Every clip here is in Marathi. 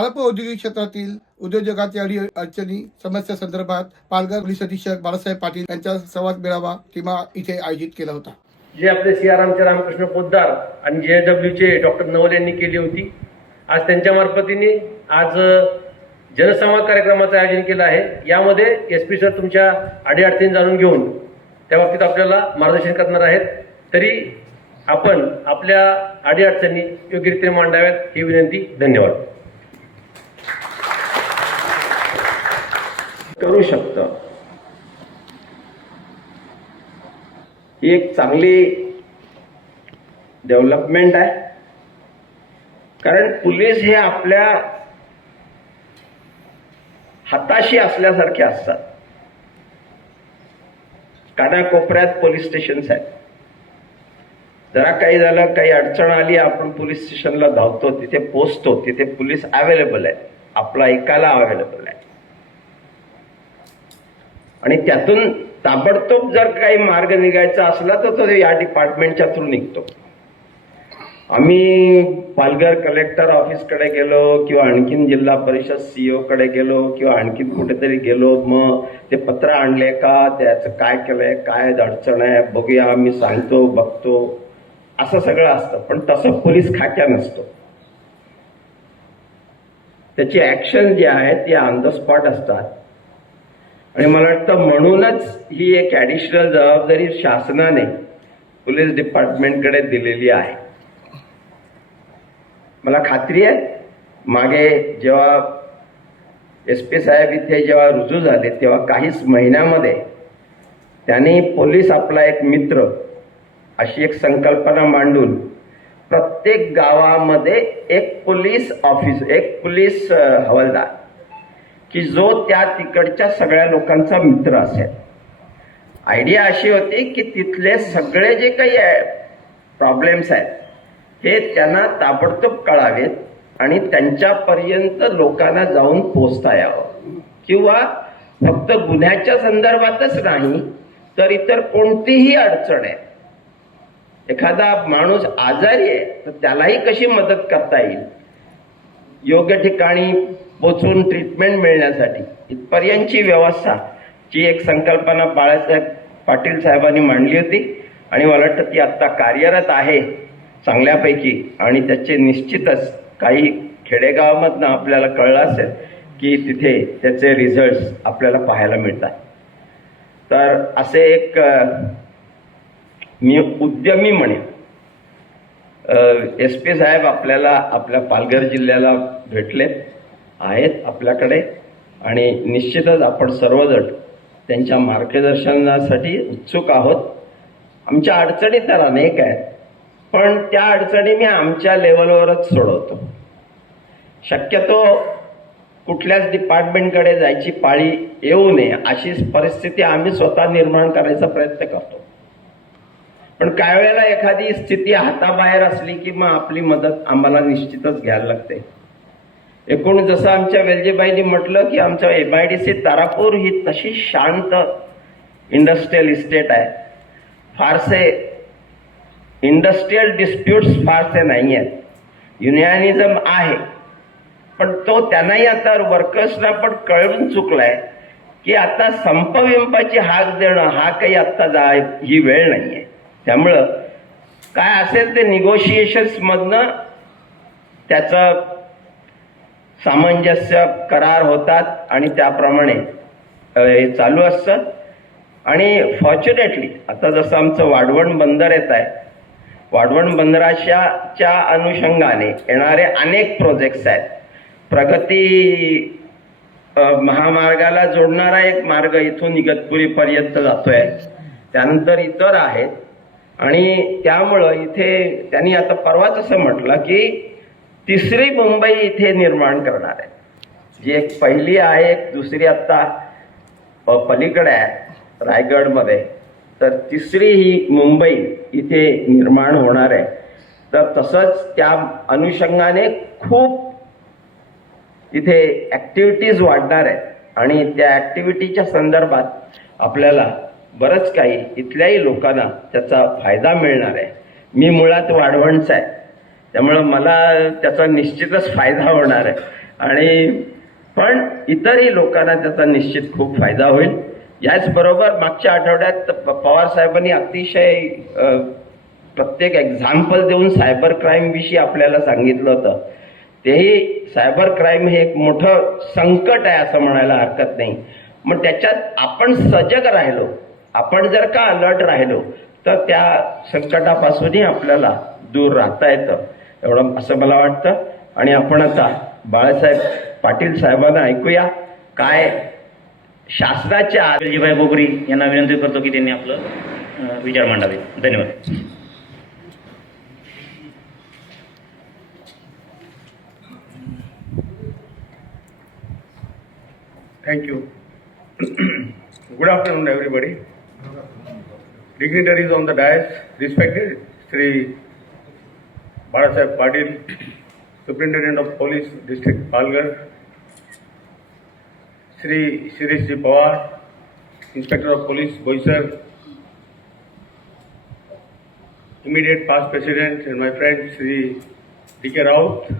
अल्प औद्योगिक क्षेत्रातील उद्योजकांच्या अडी अडचणी समस्या संदर्भात पालघर पोलीस अधीक्षक बाळासाहेब पाटील यांचा संवाद मेळावा किंवा इथे आयोजित केला होता. जे आपले सियारामचे रामकृष्ण पोद्दार आणि जे डब्ल्यूचे डॉक्टर नवल यांनी केली होती आज त्यांच्या मार्फतीने आज जनसंवाद कार्यक्रमाचं आयोजन केलं आहे. यामध्ये एस पी सर तुमच्या अडीअडचणी जाणून घेऊन त्या बाबतीत आपल्याला मार्गदर्शन करणार आहेत. तरी आपण आपल्या अडीअडचणी योग्यरीत्या मांडाव्यात ही विनंती. धन्यवाद. करू शकतं. ही एक चांगली डेव्हलपमेंट आहे. कारण पोलीस हे आपल्या हाताशी असल्यासारखे असतात. कानाकोपऱ्यात पोलीस स्टेशन्स आहेत. जरा काही झालं काही अडचण आली आपण पोलीस स्टेशनला धावतो तिथे पोचतो तिथे पोलीस अवेलेबल आहे आपला एकाला अवेलेबल आहे. आणि त्यातून ताबडतोब जर काही मार्ग निघायचा असला तर तो या डिपार्टमेंटच्या थ्रू निघतो. आम्ही पालघर कलेक्टर ऑफिसकडे गेलो किंवा आणखीन जिल्हा परिषद सीओ कडे गेलो किंवा आणखीन कुठेतरी गेलो मग ते पत्र आणले का त्याचं काय केलंय काय अडचण आहे बघूया मी सांगतो बघतो. असं सगळं असतं पण तसं पोलीस खाक्या नसतो. त्याची ऍक्शन जे आहे ते ऑन द स्पॉट असतात. आणि मला वाटतं म्हणूनच ही एक ॲडिशनल जबाबदारी शासनाने पोलीस डिपार्टमेंटकडे दिलेली आहे. मला खात्री आहे मागे जेव्हा एस पी साहेब इथे जेव्हा रुजू झाले तेव्हा काहीच महिन्यामध्ये त्यांनी पोलीस आपला एक मित्र अशी एक संकल्पना मांडून प्रत्येक गावामध्ये एक पोलीस ऑफिस एक पोलीस हवालदार की जो त्या तिकडच्या सगळ्या लोकांचा मित्र असेल. आयडिया अशी होती की तिथले सगळे जे काही प्रॉब्लेम्स आहेत हे त्यांना ताबडतोब कळावेत आणि त्यांच्यापर्यंत लोकांना जाऊन पोचता यावं. किंवा फक्त गुन्ह्याच्या संदर्भातच नाही तर इतर कोणतीही अडचण आहे. एखादा माणूस आजारी आहे तर त्यालाही कशी मदत करता येईल? योग्य ठिकाणी पोचून ट्रीटमेंट मिळण्यासाठी. इथपर्यंतची व्यवस्था ची एक संकल्पना बाळासाहेब पाटील साहेबांनी मांडली होती आणि मला वाटतं ती आत्ता कार्यरत आहे चांगल्यापैकी आणि त्याचे निश्चितच काही खेडेगावामधनं आपल्याला कळलं असेल की तिथे त्याचे रिझल्ट आपल्याला पाहायला मिळतात. तर असे एक मी उद्यमी म्हणेन. एस पी साहेब आपल्याला आपल्या पालघर जिल्ह्याला भेटले आहेत आपल्याकडे. आणि निश्चितच आपण सर्वजण त्यांच्या मार्गदर्शनासाठी उत्सुक आहोत. आमच्या अडचणी तर अनेक आहेत पण त्या अडचणी मी आमच्या लेवलवरच सोडवतो. शक्यतो कुठल्याच डिपार्टमेंटकडे जायची पाळी येऊ नये अशी परिस्थिती आम्ही स्वतः निर्माण करायचा प्रयत्न करतो. पण काही वेळेला एखादी स्थिती हाताबाहेर असली की मग आपली मदत आम्हाला निश्चितच घ्यायला लागते. एकूण जसं आमच्या वेलजीबाईंनी म्हटलं की आमच्या M I D C Tarapur ही तशी शांत इंडस्ट्रियल इस्टेट आहे. फारसे इंडस्ट्रियल डिस्प्युट्स फारसे नाही आहेत. युनियनिझम आहे. पण तो त्यांनाही आता वर्कर्सला पण कळून चुकलाय की आता संपविंपाची हाक देणं हा काही आत्ता जा ही वेळ नाही आहे त्यामुळं काय असेल ते निगोशिएशन्स मधनं त्याचं सामंजस्य करार होतात आणि त्याप्रमाणे हे चालू असतं. आणि फॉर्च्युनेटली आता जसं आमचं वाढवण बंदर येत आहे वाढवण बंदराच्या अनुषंगाने येणारे अनेक प्रोजेक्ट्स आहेत. प्रगती महामार्गाला जोडणारा एक मार्ग इथून इगतपुरीपर्यंत जातोय. त्यानंतर इतर आहेत. आणि त्यामुळं इथे त्यांनी आता परवाच असं म्हटलं की तिसरी मुंबई इथे निर्माण करणार आहे. जी एक पहिली आहे एक दुसरी आत्ता पलीकडे आहे रायगडमध्ये. तर तिसरी ही मुंबई इथे निर्माण होणार आहे. तर तसंच त्या अनुषंगाने खूप इथे ॲक्टिव्हिटीज वाढणार आहेत. आणि त्या ॲक्टिव्हिटीच्या संदर्भात आपल्याला बरंच काही इथल्याही लोकांना त्याचा फायदा मिळणार आहे. मी मुळात वाढवणचा आहे. त्यामुळं मला त्याचा निश्चितच फायदा होणार आहे. आणि पण इतरही लोकांना त्याचा निश्चित खूप फायदा होईल. याचबरोबर मागच्या आठवड्यात प- पवार साहेबांनी अतिशय प्रत्येक एक्झाम्पल देऊन सायबर क्राईमविषयी आपल्याला सांगितलं होतं. तेही सायबर क्राईम हे एक मोठं संकट आहे असं म्हणायला हरकत नाही. मग त्याच्यात आपण सजग राहिलो. आपण जर का अलर्ट राहिलो तर त्या संकटापासूनही आपल्याला दूर राहता येतं एवढं असं मला वाटतं आणि आपण आता बाळासाहेब पाटील साहेबांना ऐकूया काय शासनाच्या आ- वेलजीभाई बोगरी यांना विनंती करतो की त्यांनी आपलं विचार मांडावे धन्यवाद you. Good afternoon, everybody. Dignitaries on the dais, respected Sri Barasaheb Patil, Superintendent of Police District Palgar, Sri Shirish Ji Pawar, Inspector of Police Boisar, immediate past President and my friend Sri D.K. Raut,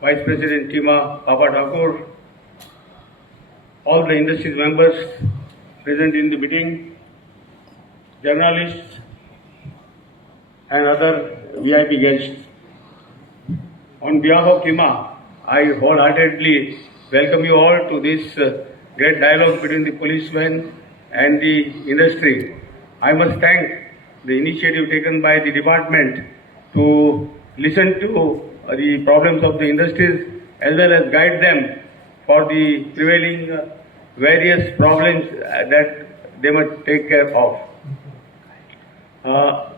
Vice President Tima Papa Thakur, all the industry members present in the meeting, journalists, and other VIP guests. On behalf of TIMA, I wholeheartedly welcome you all to this uh, great dialogue between the policemen and the industry. I must thank the initiative taken by the department to listen to uh, the problems of the industries as well as guide them for the prevailing uh, various problems that they must take care of. Uh,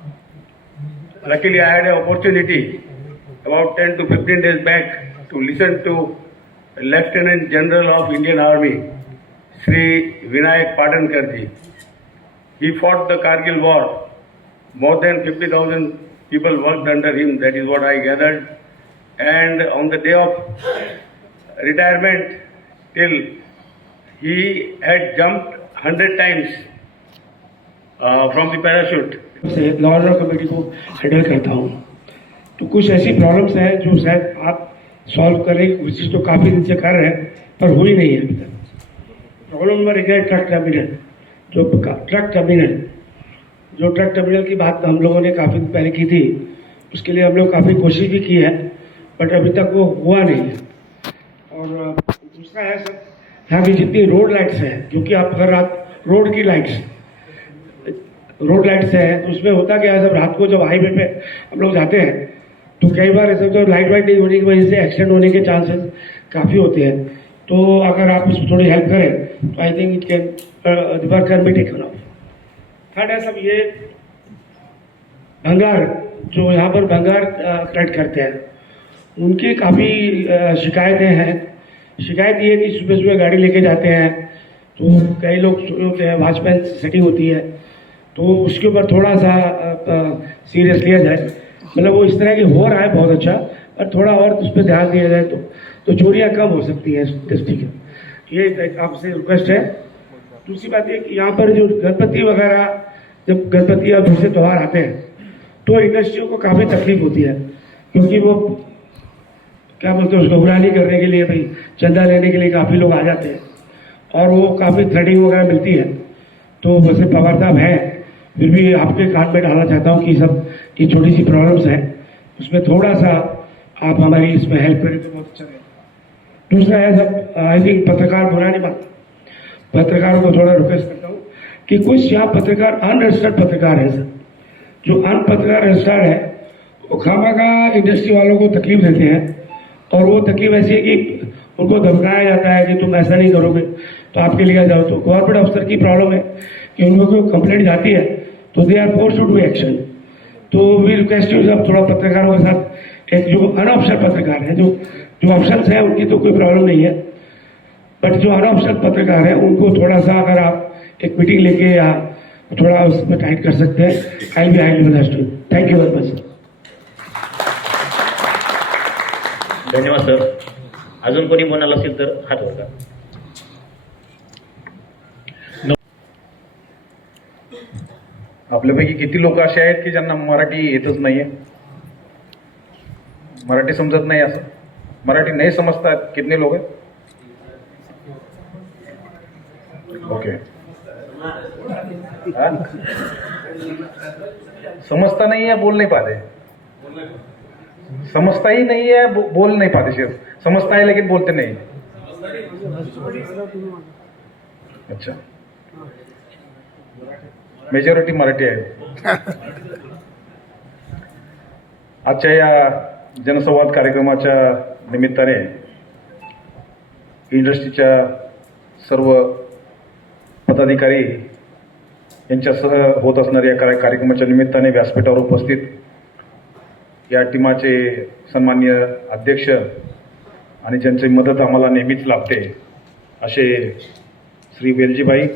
luckily, I had an opportunity about 10 to 15 days back to listen to Lieutenant General of Indian Army, Sri Vinayak Patankarji. He fought the Kargil war. More than 50,000 people worked under him, that is what I gathered. And on the day of retirement, till he had jumped 100 times uh, from the parachute. से ऑर्डर कमेटी को हैंडल करता हूँ। तो कुछ ऐसी प्रॉब्लम्स हैं जो शायद आप सॉल्व करें कोशिश तो काफ़ी दिन से कर रहे हैं, पर हुई नहीं है अभी तक। प्रॉब्लम नंबर एक है ट्रक टर्मिनल जो ट्रक टर्मिनल जो ट्रक टर्मिनल की बात हम लोगों ने काफ़ी दिन पहले की थी, उसके लिए हम लोग काफ़ी कोशिश भी की है बट अभी तक वो हुआ नहीं है। और दूसरा है सर, यहाँ की जितनी रोड लाइट्स हैं, जो कि आप अगर आप रोड की लाइट्स रोड लाइट्स है तो उसमें होता क्या है, जब रात को जब हाईवे पे हम लोग जाते हैं तो कई बार ऐसा जो लाइट वाइट नहीं होने की वजह से एक्सीडेंट होने के चांसेस काफ़ी होते हैं। तो अगर आप उसमें थोड़ी हेल्प करें तो I think it can work can be taken off third है सब ये, भंगार, जो यहाँ पर भंगार कलेक्ट करते हैं। उनकी काफ़ी शिकायतें हैं। शिकायत ये कि सुबह सुबह गाड़ी लेके जाते हैं तो कई लोग वॉचमैन सेटिंग होती है। तो उसके ऊपर थोड़ा सा सीरियस लिया जाए। मतलब वो इस तरह की हो रहा है बहुत अच्छा पर थोड़ा और उस पर ध्यान दिया जाए तो तो चोरियाँ कम हो सकती हैं डिस्ट्रिक्ट ये आपसे रिक्वेस्ट है। दूसरी बात ये कि यहाँ पर जो गणपति वगैरह, जब गणपति या दूसरे त्यौहार आते हैं तो इंडस्ट्रियों को काफ़ी तकलीफ़ होती है, क्योंकि वो क्या बोलते हैं, उसको उड़ानी करने के लिए भाई, चंदा लेने के लिए काफ़ी लोग आ जाते हैं, और वो काफ़ी थ्रेडिंग वगैरह मिलती है तो वैसे पवार साहब हैं। फिर भी आपके कान में डालना चाहता हूँ कि सब ये छोटी सी प्रॉब्लम्स हैं। उसमें थोड़ा सा आप हमारी इसमें हेल्प करें तो बहुत अच्छा रहेगा। दूसरा है सब आई थिंक पत्रकार बुरा नहीं मानता पत्रकारों को थोड़ा रिक्वेस्ट करता हूँ कि कुछ यहाँ पत्रकार अनरजिस्टर्ड पत्रकार हैं सर। जो अन पत्रकार रजिस्टर्ड है, वो खामा का इंडस्ट्री वालों को तकलीफ़ देते हैं और वो तकलीफ़ ऐसी है कि उनको धमकाया जाता है कि तुम ऐसा नहीं करोगे तो आपके लिए जाओ। तो गवर्नमेंट अफसर की प्रॉब्लम है कि उनको कोई कंप्लेंट जाती है तो they are force to do action तो वी रिक्वेस्ट यू सब थोड़ा पत्रकारों के साथ, एक जो अनऑफिशियल पत्रकार हैं, जो जो ऑप्शन है, उनकी तो कोई प्रॉब्लम नहीं है। बट जो अनऑप्शन पत्रकार हैं, उनको थोड़ा सा अगर आप एक मीटिंग लेके या थोड़ा उसमें टाइट कर सकते हैं I be highly thank you very much धन्यवाद सर अजून कोणी बोलायला असेल तर हात वर आपल्यापैकी किती लोक असे आहेत की ज्यांना मराठी येतच नाहीये? मराठी समजत नाही असं. मराठी नहीं समझता कितने लोग हैं ओके? समझता नहीं है बोल नहीं पाते समझता ही नहीं है बोल नहीं पाते सिर्फ़ समझता है लेकिन बोलते नहीं. अच्छा. मेजॉरिटी मराठी आहे. आजच्या या जनसंवाद कार्यक्रमाच्या निमित्ताने इंडस्ट्रीच्या सर्व पदाधिकारी यांच्यासह होत असणाऱ्या या कार्य- कार्यक्रमाच्या निमित्ताने व्यासपीठावर उपस्थित या टीमाचे सन्मान्य अध्यक्ष आणि ज्यांची मदत आम्हाला नेहमीच लाभते असे श्री वेलजीबाई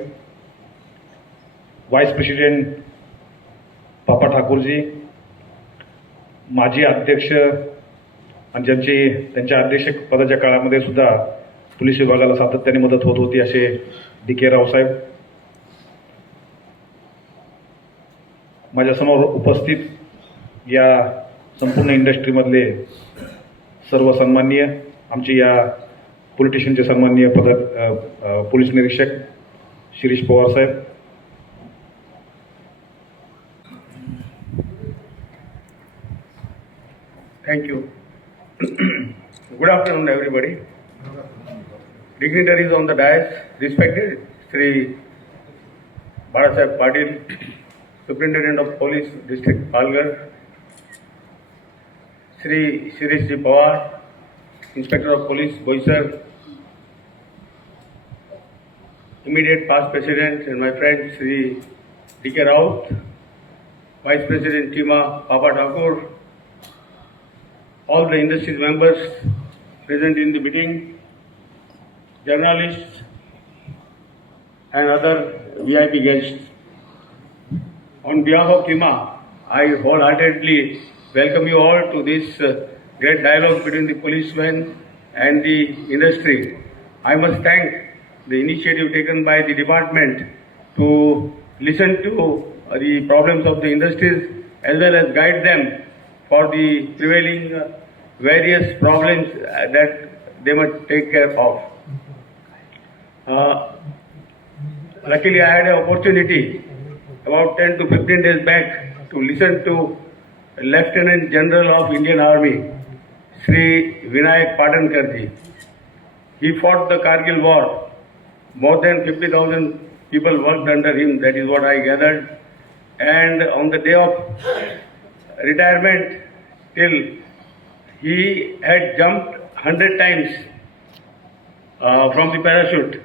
व्हाईस प्रेसिडेंट पापा ठाकूरजी माजी अध्यक्ष आणि ज्यांची त्यांच्या अध्यक्ष पदाच्या काळामध्ये सुद्धा पोलीस विभागाला सातत्याने मदत होत होती असे डी के रावसाहेब माझ्यासमोर उपस्थित या संपूर्ण इंडस्ट्रीमधले सर्व सन्माननीय आमचे या पोलिटिशियनचे सन्माननीय पद पोलीस निरीक्षक शिरीष पवार साहेब. Thank you. Good afternoon, everybody. Dignitaries on the dais, respected Sri Bharasaheb Patil, Superintendent of Police District Palghar, Sri Shirish Ji Pawar, Inspector of Police Boisar, immediate past President and my friend Sri D.K. Raut, Vice President Tima Papa Thakur, all the industry members present in the meeting, journalists, and other VIP guests. On behalf of TIMA, I wholeheartedly welcome you all to this uh, great dialogue between the policemen and the industry. I must thank the initiative taken by the department to listen to uh, the problems of the industries as well as guide them for the prevailing various problems that they must take care of. Uh, luckily, I had an opportunity about 10 to 15 days back to listen to Lieutenant General of Indian Army, Sri Vinayak Patankarji. He fought the Kargil war. More than 50,000 people worked under him, that is what I gathered. And on the day of retirement, till he had jumped 100 times uh, from the parachute